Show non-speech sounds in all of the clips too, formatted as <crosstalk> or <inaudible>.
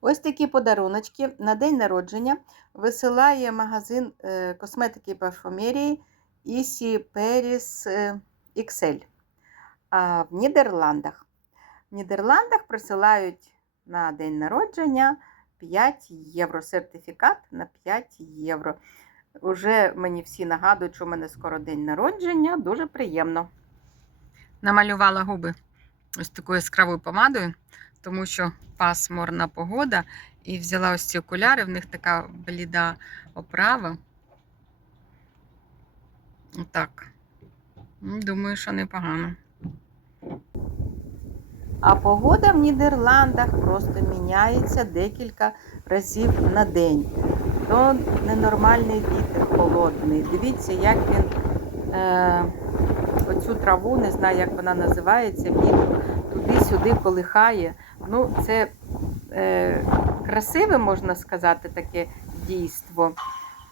Ось такі подаруночки на день народження висилає магазин е, косметики і парфумерії Paris е, XL в Нідерландах. В Нідерландах присилають на день народження 5 євро. Сертифікат на 5 євро. Уже мені всі нагадують, що в мене скоро день народження. Дуже приємно. Намалювала губи ось такою яскравою помадою, тому що пасмурна погода. І взяла ось ці окуляри, в них така бліда оправа. Отак. Ну, Думаю, що непогано. А погода в Нідерландах просто міняється декілька разів на день. То ненормальний вітер холодний. Дивіться, як він е, оцю траву, не знаю, як вона називається, він туди-сюди колихає. Ну, це е, красиве, можна сказати, таке дійство.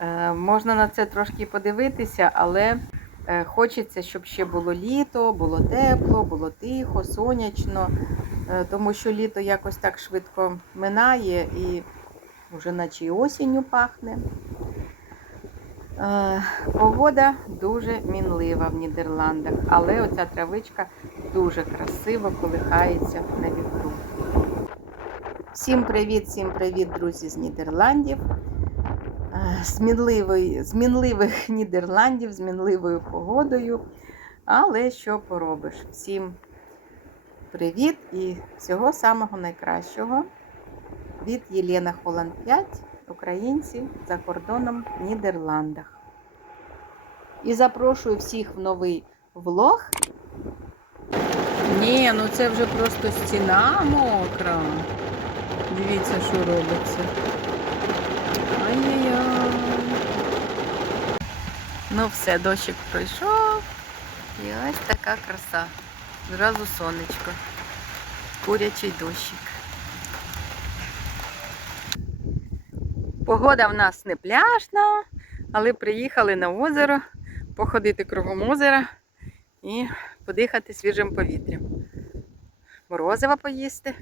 Е, можна на це трошки подивитися, але е, хочеться, щоб ще було літо, було тепло, було тихо, сонячно, е, тому що літо якось так швидко минає і вже наче і осінню пахне. Е, Погода дуже мінлива в Нідерландах, але оця травичка дуже красиво колихається на вітру. Всім привіт, всім привіт, друзі з Нідерландів. Е, З мінливих Нідерландів, з мінливою погодою. Але що поробиш? Всім привіт і всього самого найкращого від Єлена Холланд 5, українці за кордоном в Нідерландах. І запрошую всіх в новий влог. Ні, ну це вже просто стіна мокра. Дивіться, що робиться. Ай-яй-яй. Ну все, дощик пройшов. І ось така краса. Зразу сонечко. Курячий дощик. Погода в нас не пляжна, але приїхали на озеро походити кругом озера і подихати свіжим повітрям. Морозива поїсти.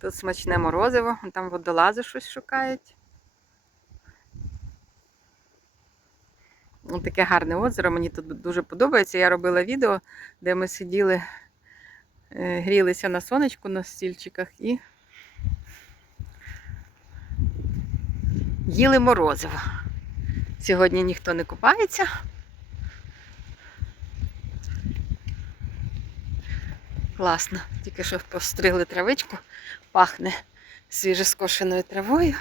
Тут смачне морозиво, там водолази щось шукають. Таке гарне озеро, мені тут дуже подобається. Я робила відео, де ми сиділи, е, грілися на сонечку на стільчиках і їли морозиво. Сьогодні ніхто не купається. Класно. Тільки що постригли травичку, пахне свіжескошеною травою.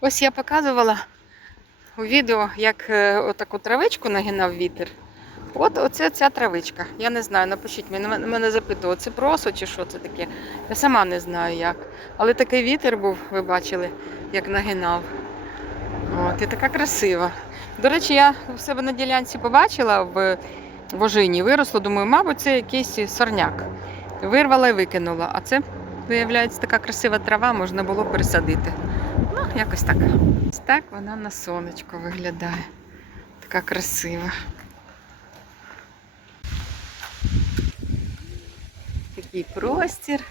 Ось я показувала у відео, як е, отаку травичку нагинав вітер. От оце ця травичка. Я не знаю, напишіть мене- мене запитували, це просо чи що це таке. Я сама не знаю як. Але такий вітер був, ви бачили, як нагинав. От, і така красива. До речі, я в себе на ділянці побачила в вожині, виросло, думаю, мабуть, це якийсь сорняк. Вирвала і викинула. А це, виявляється, така красива трава, можна було пересадити. Ну, якось так. Ось так вона на сонечко виглядає. Така красива. Такий простір,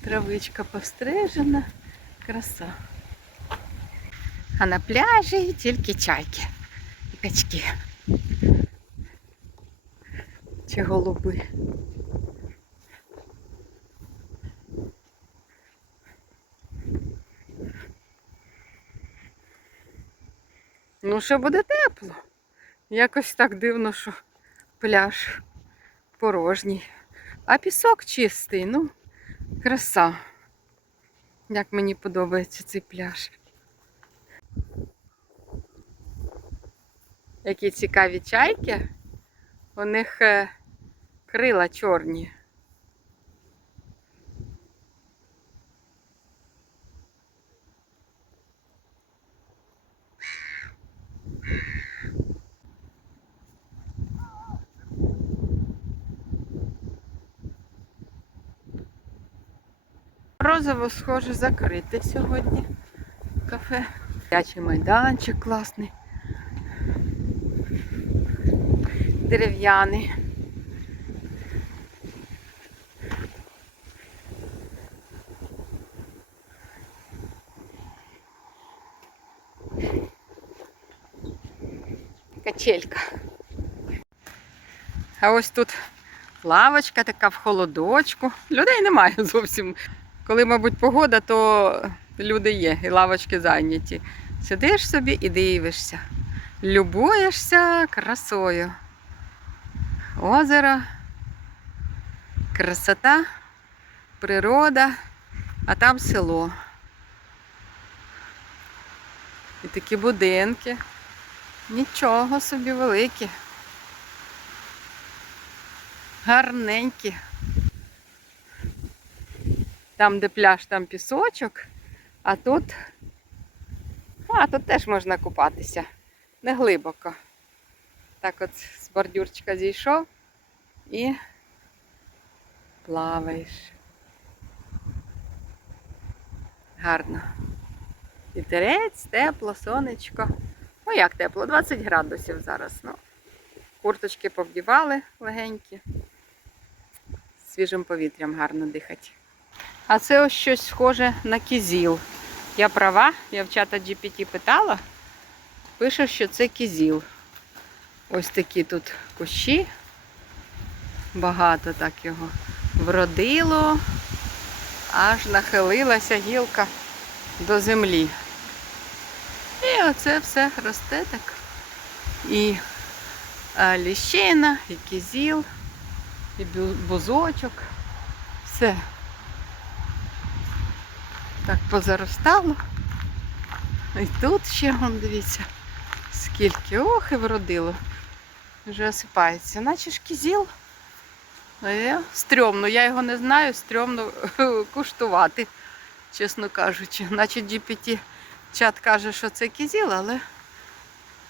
травичка пострижена, краса. А на пляжі тільки чайки і качки. Чи голуби. Ну, що буде тепло. Якось так дивно, що пляж порожній. А пісок чистий, ну, краса. Як мені подобається цей пляж. Які цікаві чайки. У них е, крила чорні. Розово, схоже, закрите сьогодні кафе. Дячий майданчик класний. дерев'яний. Качелька. А ось тут лавочка така в холодочку. Людей немає зовсім. Коли, мабуть, погода, то люди є, і лавочки зайняті. Сидиш собі і дивишся. Любуєшся красою. Озеро, красота, природа, а там село. І такі будинки. Нічого собі великі. Гарненькі. Там, де пляж, там пісочок, а тут, а тут теж можна купатися. Не глибоко. Так от з бордюрчика зійшов і плаваєш. Гарно. Вітерець, тепло, сонечко. Ну як тепло? 20 градусів зараз. Ну, курточки повдівали легенькі. Свіжим повітрям гарно дихати. А це ось щось схоже на кізіл. Я права, я в чата GPT питала. Пише, що це кізіл. Ось такі тут кущі. Багато так його вродило, аж нахилилася гілка до землі. І оце все росте так. І ліщина, і кізіл, і бузочок. Все. Так позаростало. І тут ще, вон, дивіться, скільки. Ох, і вродило. Вже осипається. Наче ж кізіл. Е, Стрьомно, я його не знаю, стрьомно куштувати, чесно кажучи. Наче GPT чат каже, що це кізіл, але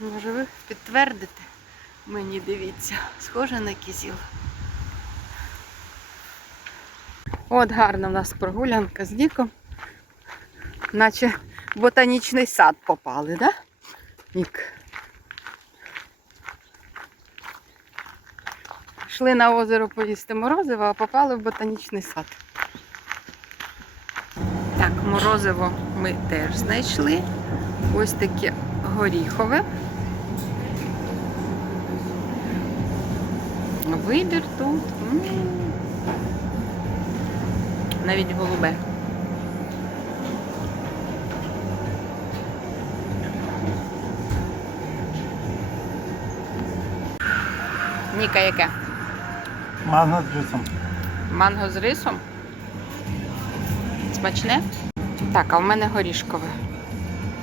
може ви підтвердите мені, дивіться, схоже на кізіл. От гарна в нас прогулянка з Ніком. Наче в ботанічний сад попали, да? Нік. Йшли на озеро поїсти морозиво, а попали в ботанічний сад. Так, морозиво ми теж знайшли. Ось таке горіхове. Вибір тут. М. Навіть голубе. Ніка яке? Манго з рисом. Манго з рисом. Смачне? Так, а в мене горішкове.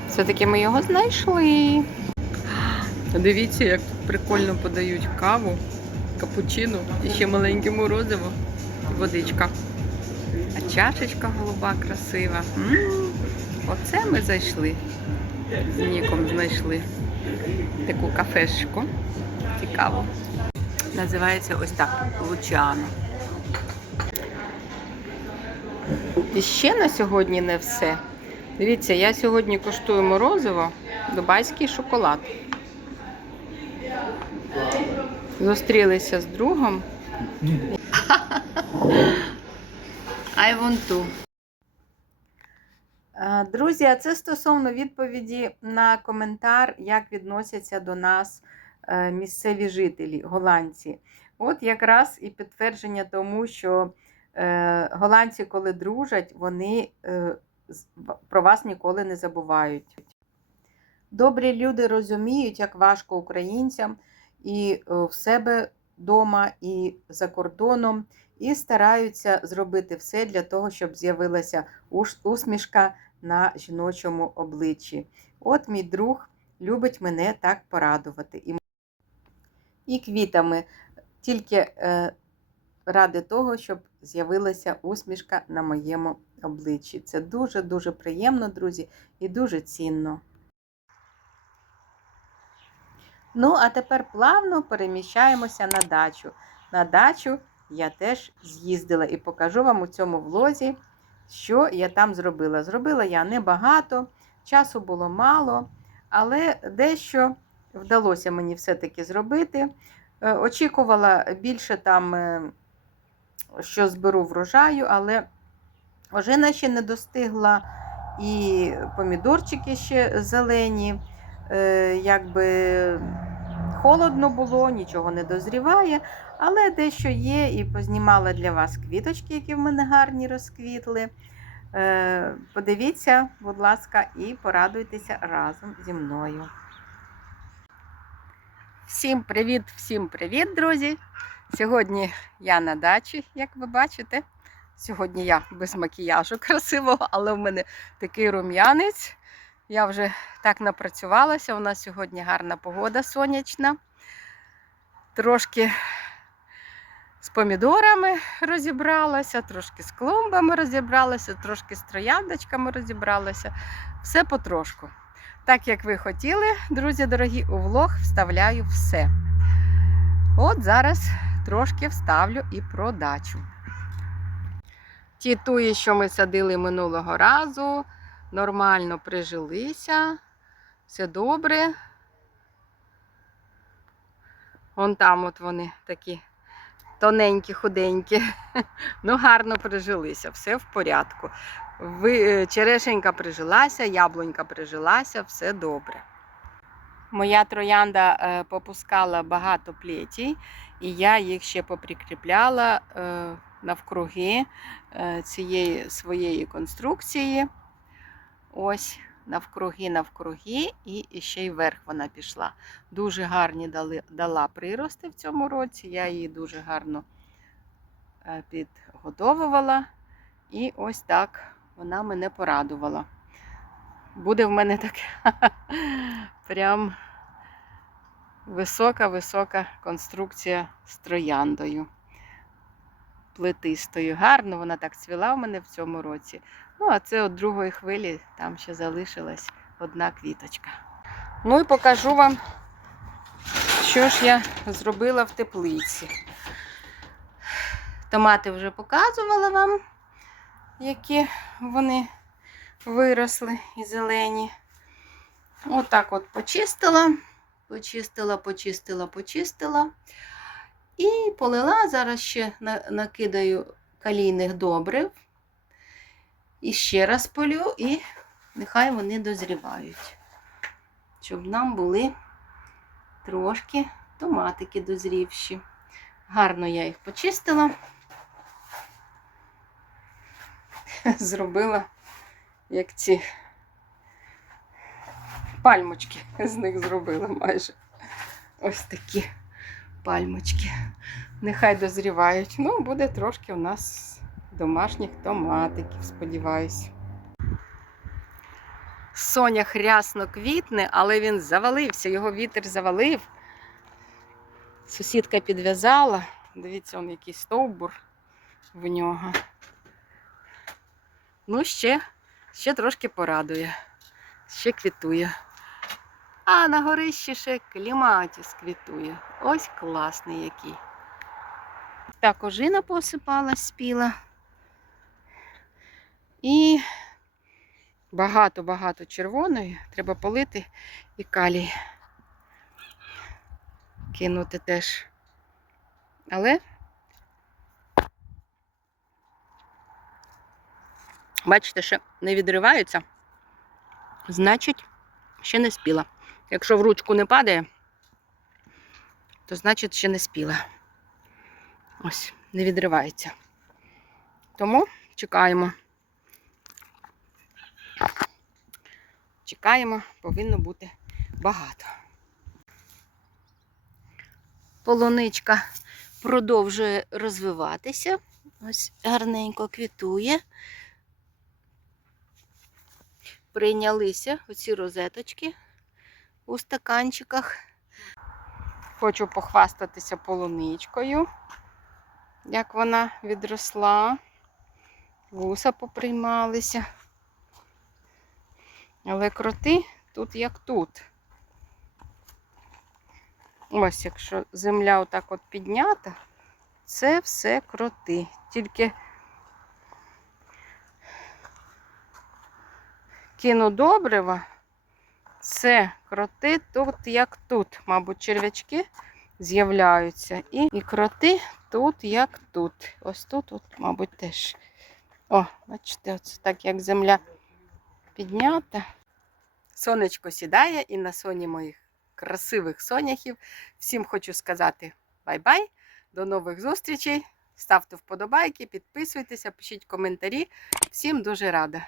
Все-таки ми його знайшли. Дивіться, як прикольно подають каву, капучино і ще маленьке морозиво. і Водичка. А чашечка голуба красива. м Оце ми зайшли. З Ніком знайшли таку кафешку. Цікаво. Називається ось так Лучано. І ще на сьогодні не все. Дивіться, я сьогодні коштую морозиво, дубайський шоколад. Зустрілися з другом. <laughs> I want to. Е, Друзі, а це стосовно відповіді на коментар, як відносяться до нас місцеві жителі, голландці. От якраз і підтвердження тому, що е, голландці, коли дружать, вони е, про вас ніколи не забувають. Добрі люди розуміють, як важко українцям і е, в себе вдома, і за кордоном, і стараються зробити все для того, щоб з'явилася усмішка на жіночому обличчі. От мій друг любить мене так порадувати. І, квітами тільки е, ради того, щоб з'явилася усмішка на моєму обличчі. Це дуже-дуже приємно, друзі, і дуже цінно. Ну, а тепер плавно переміщаємося на дачу. На дачу я теж з'їздила і покажу вам у цьому влозі, що я там зробила. Зробила я небагато, часу було мало, але дещо вдалося мені все-таки зробити. Е, Очікувала більше там, е, що зберу врожаю, але ожина ще не достигла, і помідорчики ще зелені. Е, Якби холодно було, нічого не дозріває, але дещо є, і познімала для вас квіточки, які в мене гарні розквітли. Подивіться, будь ласка, і порадуйтеся разом зі мною. Всім привіт, всім привіт, друзі! Сьогодні я на дачі, як ви бачите. Сьогодні я без макіяжу <laughs> красивого, але в мене такий рум'янець. Я вже так напрацювалася. У нас сьогодні гарна погода сонячна. Трошки з помідорами розібралася, трошки з клумбами розібралася, трошки з трояндочками розібралася. Все потрошку. Так як ви хотіли, друзі дорогі, у влог вставляю все. От зараз трошки вставлю і про дачу. Ті туї, що ми садили минулого разу, нормально прижилися, все добре. Вон там от вони такі тоненькі, худенькі. <laughs> Ну, гарно прижилися, все в порядку. Ви, е, черешенька прижилася, яблунька прижилася, все добре. Моя троянда е, попускала багато плетій, і я їх ще поприкріпляла е, навкруги цієї своєї конструкції. Ось навкруги, навкруги, і ще й вверх вона пішла. Дуже гарні дали, дала прирости в цьому році. Я її дуже гарно підгодовувала. І ось так вона мене порадувала. Буде в мене така <laughs> прям висока-висока конструкція з трояндою. Плетистою. Гарно вона так цвіла в мене в цьому році. Ну, а це от другої хвилі там ще залишилась одна квіточка. Ну і покажу вам, що ж я зробила в теплиці. Томати вже показувала вам, які вони виросли і зелені. Отак от почистила, почистила, почистила, почистила. І полила, зараз ще накидаю калійних добрив. І ще раз полю, і нехай вони дозрівають. Щоб нам були трошки томатики дозрівші. Гарно я їх почистила. <laughs> Зробила як ці пальмочки з них зробила майже. Ось такі пальмочки. Нехай дозрівають. Ну, буде трошки у нас домашніх томатиків, сподіваюсь. Соня хрясно квітне, але він завалився, його вітер завалив. Сусідка підв'язала. Дивіться, он який стовбур в нього. Ну, ще, ще трошки порадує, ще квітує. А на горищі ще кліматіс квітує. Ось класний який. Так, ожина посипалась, спіла. І багато-багато червоної. Треба полити і калій кинути теж. Але бачите, що не відриваються, значить, ще не спіла. Якщо в ручку не падає, то значить ще не спіла. Ось, не відривається. Тому чекаємо. Чекаємо, повинно бути багато. Полуничка продовжує розвиватися. Ось гарненько квітує. Прийнялися оці розеточки у стаканчиках. Хочу похвастатися полуничкою, як вона відросла. Вуса поприймалися. Але кроти тут як тут. Ось, якщо земля отак от піднята, це все кроти. Тільки кину добрива, це кроти тут як тут. Мабуть, черв'ячки з'являються. І, і кроти тут, як тут. Ось тут, от, мабуть, теж. О, бачите, оце так як земля піднята. Сонечко сідає, і на соні моїх красивих соняхів. Всім хочу сказати бай-бай, до нових зустрічей. Ставте вподобайки, підписуйтеся, пишіть коментарі. Всім дуже рада.